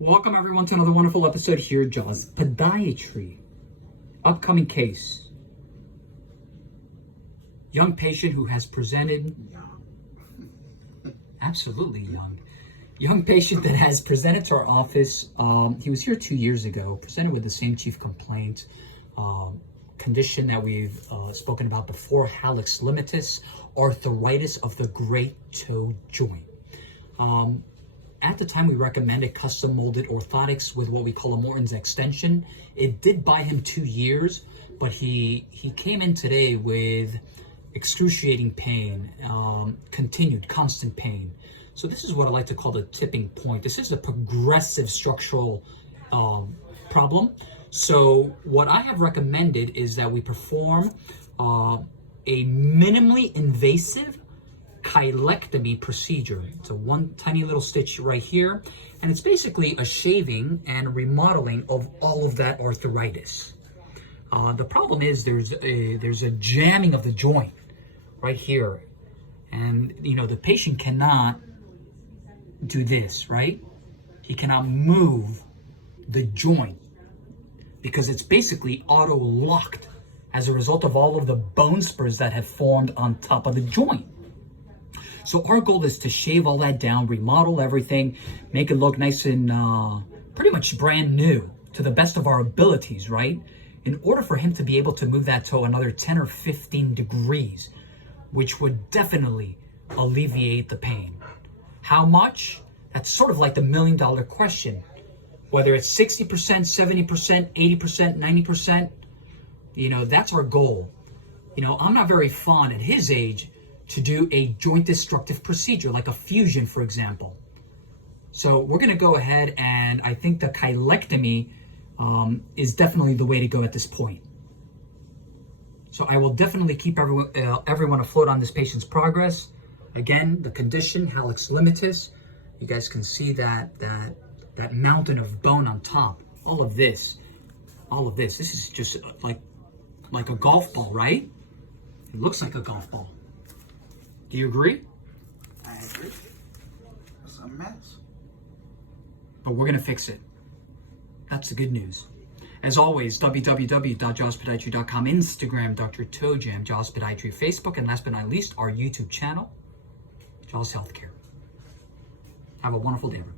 Welcome everyone to another wonderful episode here, Jaws Podiatry. Upcoming case. Young patient who has presented. Absolutely young. Young patient that has presented to our office. He was here 2 years ago, presented with the same chief complaint. Condition that we've spoken about before, Hallux limitus, arthritis of the great toe joint. At the time, we recommended custom molded orthotics with what we call a Morton's extension. It did buy him 2 years, but he came in today with excruciating pain, continued constant pain. So this is what I like to call the tipping point. This is a progressive structural problem. So what I have recommended is that we perform a minimally invasive CHEILECTOMY procedure. It's a one tiny little stitch right here, and it's basically a shaving and remodeling of all of that arthritis. The problem is there's a jamming of the joint right here, and the patient cannot do this, right? He cannot move the joint because it's basically auto-locked as a result of all of the bone spurs that have formed on top of the joint. So our goal is to shave all that down, remodel everything, make it look nice and pretty much brand new to the best of our abilities, right? In order for him to be able to move that toe another 10 or 15 degrees, which would definitely alleviate the pain. How much? That's sort of like the $1 million question. Whether it's 60%, 70%, 80%, 90%, that's our goal. I'm not very fond at his age to do a joint destructive procedure like a fusion, for example. So we're going to go ahead, and I think the CHEILECTOMY is definitely the way to go at this point. So I will definitely keep everyone afloat on this patient's progress. Again, the condition, Hallux limitus. You guys can see that mountain of bone on top. All of this. This is just like a golf ball, right? It looks like a golf ball. Do you agree? I agree. It's a mess. But we're going to fix it. That's the good news. As always, www.jawspodiatry.com, Instagram, Dr. Toe Jam, Jaws Podiatry, Facebook, and last but not least, our YouTube channel, Jaws Healthcare. Have a wonderful day, everyone.